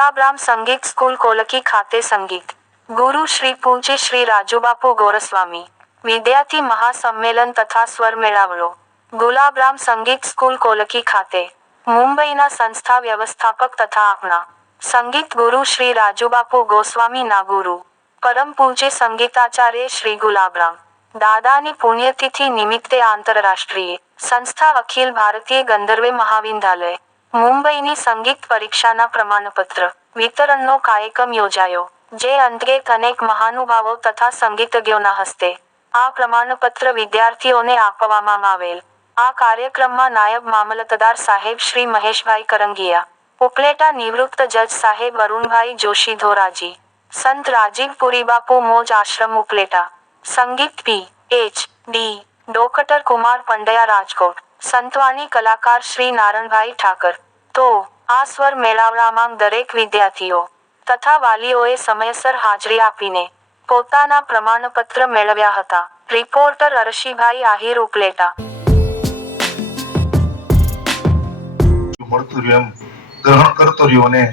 ગુલાબરામ સંગીત સ્કૂલ કોલકી ખાતે સંગીત ગુરુ શ્રી પૂજ્ય શ્રી રાજુબાપુ ગોરસ્વામી વિદ્યાર્થી મહાસંમેલન તથા સ્વર મેળાવડો ગુલાબરામ સંગીત સ્કૂલ કોલકી ખાતે મુંબઈના સંસ્થા વ્યવસ્થાપક તથા આપણા સંગીત ગુરુ શ્રી રાજુબાપુ ગોસ્વામી ના ગુરુ પરમ પૂજ્ય સંગીતાચાર્ય શ્રી ગુલાબરામ દાદાની પુણ્યતિથિ નિમિત્તે આંતરરાષ્ટ્રીય સંસ્થા અખિલ ભારતીય ગંધર્વે મહાવિદ્યાલય મુંબઈની સંગીત પરીક્ષાના પ્રમાણપત્ર, વિતરણનો કાર્યક્રમ યોજાયો, જે અંતર્ગત અનેક મહાનુભાવો તથા સંગીતજ્ઞોના હસ્તે આ પ્રમાણપત્ર વિદ્યાર્થીઓને આપવામાં આવેલ. આ કાર્યક્રમમાં નાયબ મામલતદાર સાહેબ શ્રી મહેશભાઈ કરંગિયા, ઉપલેટા નિવૃત્ત જજ સાહેબ અરુણભાઈ જોશી ધોરાજી, સંત રાજીવ પુરી બાપુ મોજ આશ્રમ ઉપલેટા, સંગીત P, H, D, doctor Kumar Pandya Rajkot સંતવાણી કલાકાર શ્રી નારણભાઈ ઠાકર. તો આ સ્વર મેળાવડામાં દરેક વિદ્યાર્થીઓ તથા વાલીઓએ સમયસર હાજરી આપીને પોતાના પ્રમાણપત્ર મેળવ્યા હતા. રિપોર્ટર અરશીભાઈ આહિર ઉપલેટા. મળતું રહ્યું એમ ગ્રહણ કરતો રહ્યો અને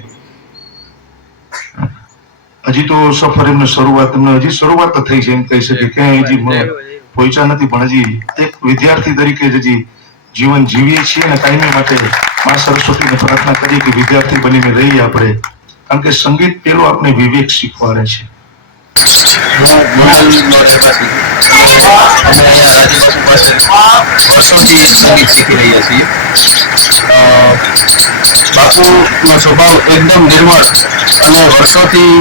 હજી તો સફર એમને શરૂઆત એમને હજી શરૂઆત થઈ છે એમ કહી શકે ક્યાંય હજી પહોંચ્યા નથી પણ હજી એક વિદ્યાર્થી તરીકે જ હજી જીવન જીવીએ છીએ અને કાયમી માટે મા સરસ્વતીને પ્રાર્થના કરીએ કે વિદ્યાર્થી બનીને રહીએ આપણે. કારણ કે સંગીત પેલું આપણે વિવેક શીખવાડે છે. વર્ષોથી સંગીત શીખી રહ્યા છીએ બાપુનો સ્વભાવ એકદમ નિર્મળ અને વર્ષોથી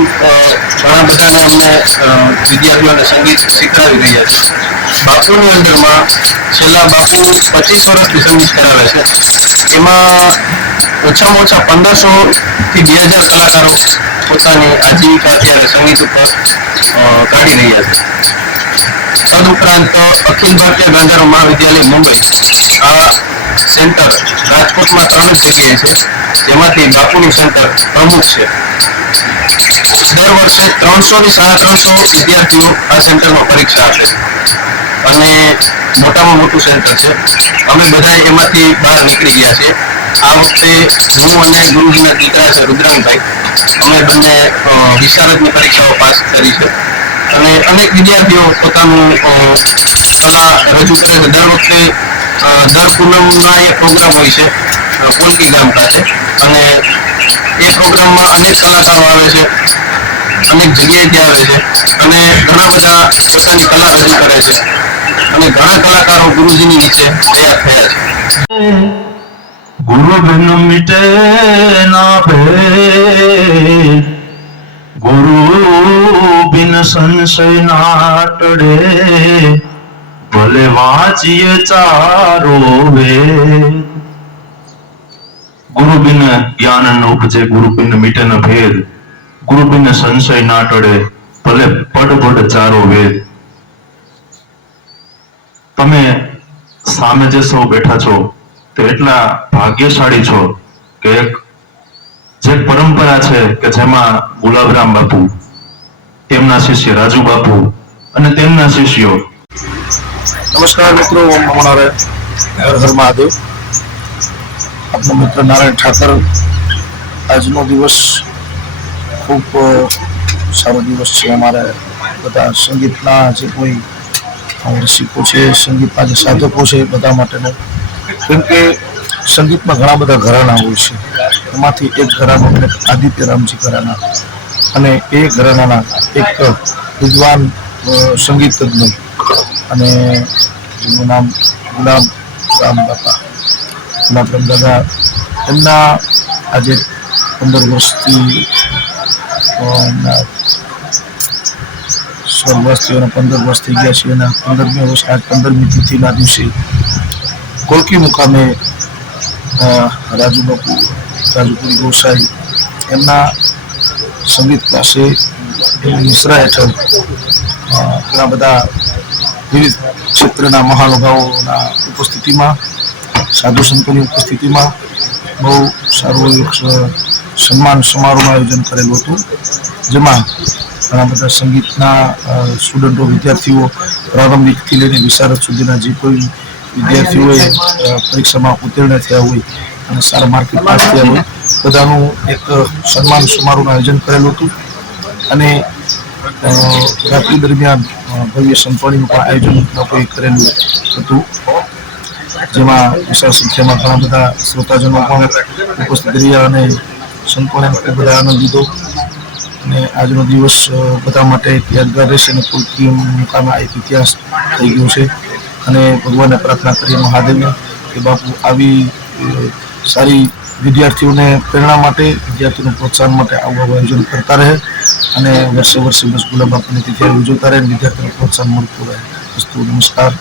ઘણા બધાને અમને વિદ્યાર્થીઓને સંગીત શીખવાડી રહ્યા છે. બાપુની અંદરમાં છેલ્લા બાપુ પચીસ વર્ષ સંગીત કરાવે છે. એમાં ઓછામાં ઓછા પંદરસો થી બે હજાર કલાકારો પોતાની આજીવિકા અત્યારે સંગીત ઉપર કાઢી રહ્યા છે. તદઉપરાંત અખિલ ભારતીય ગાંધર્વ મહાવિદ્યાલય, મુંબઈ. આ સેન્ટર રાજકોટમાં ત્રણ જગ્યાએ છે. જેમાંથી બાપુનું સેન્ટર પ્રમુખ છે. દર વર્ષે ત્રણસો ની સાડા ત્રણસો વિદ્યાર્થીઓ આ સેન્ટરમાં પરીક્ષા આપે છે. અને મોટામાં મોટું સેન્ટર છે. અમે બધા એમાંથી બહાર નીકળી ગયા છીએ. આ વખતે હું અને ગુરુજીના દીકરા છે રુદ્રાંગભાઈ અમે બંને વિશારદની પરીક્ષાઓ પાસ કરી છે. અને અનેક વિદ્યાર્થીઓ પોતાનું કલા રજૂ કરે છે. દર વખતે દર પૂનમના એ પ્રોગ્રામ હોય છે પોલકી ગામ ખાતે અને એ પ્રોગ્રામમાં અનેક કલાકારો આવે છે, અનેક જગ્યાએથી આવે છે. અને ઘણા બધા પોતાની કલા રજૂ કરે છે. અને ઘણા કલાકારો ગુરુજીની નીચે તૈયાર થયા ગુરુ બિન મિટે ના ભે ગુરુ બિન સંશય ના ટળે. ભલે વાંચીએ ચારો વેદ ગુરુ બિન જ્ઞાન ન ઉપજે, ગુરુ બિન મિટે ન ભેદ ગુરુ બિન સંશય ના ટળે. ભલે પડ પડ ચારો વેદ તમે સામે જે સૌ બેઠા છો, તે એટલા ભાગ્યશાળી છો કે એક જે પરંપરા છે કે જેમાં ગુલાબરામ બાપુ, તેમના શિષ્ય રાજુ બાપુ અને તેમના શિષ્યો નમસ્કાર મિત્રો અમારે હર હર મહાદેવ. આપનો મિત્ર નારાયણ ઠાકર, આજનો દિવસ ખૂબ સારો દિવસ છે અમારે બધા સંગીતના જે કોઈ રસિકો છે, સંગીતના જે સાધકો છે બધા માટેનો. કેમ કે સંગીતમાં ઘણા બધા ઘરાના હોય છે. એમાંથી એક ઘરાનો એટલે આદિત્ય રામજી ઘરાના. અને એ ઘરાનાના એક વિદ્વાન સંગીતજ્ઞ. અને જેનું નામ ગુલામ રામ બાપા. ગુલાબ રામ દાદા એમના આજે પંદર વર્ષથી અ, વર્ષ થયો અને પંદર વર્ષ થઈ ગયા છે. એના પંદરમી વર્ષ આજ પંદરમી તિથિના દિવસે કોલકી મુકામે રાજુ બાપુ રાજુપુરી ગોસાઈ એમના સંગીત પાસે એમની નિશ્રા હેઠળ ઘણા બધા વિવિધ ક્ષેત્રના મહાનુભાવોના ઉપસ્થિતિમાં સાધુ સંતોની ઉપસ્થિતિમાં બહુ સારું સન્માન સમારોહનું આયોજન કરેલું હતું. જેમાં ઘણા બધા સંગીતના સ્ટુડન્ટો વિદ્યાર્થીઓ પ્રારંભિકથી લઈને વિશારદ સુધીના જે કોઈ વિદ્યાર્થીઓએ પરીક્ષામાં ઉત્તીર્ણ થયા હોય અને સારા માર્કેટ પાસ થયા હોય, બધાનું એક સન્માન સમારોહનું આયોજન કરેલું હતું. અને રાત્રિ દરમિયાન ભવ્ય સંતવાણીનું પણ આયોજન લોકોએ કરેલું હતું. જેમાં વિશાળ સંખ્યામાં ઘણા બધા શ્રોતાજનો પણ ઉપસ્થિત રહ્યા અને સંતોને ખૂબ બધા આનંદ લીધો. અને આજનો દિવસ બધા માટે યાદગાર રહેશે અને કોઈ મુકામે આ એક ઇતિહાસ થઈ ગયો છે. અને ભગવાનને પ્રાર્થના કરીએ મહાદેવને કે બાપુ આવી સારી વિદ્યાર્થીઓને પ્રેરણા માટે, વિદ્યાર્થીઓને પ્રોત્સાહન માટે આવું આયોજન કરતા રહે અને વર્ષે વર્ષે બસ ગુલાબ બાપુની તિથિ ઉજવતા રહે વિદ્યાર્થીઓને પ્રોત્સાહન મળતું રહે. અસ્તુ નમસ્કાર.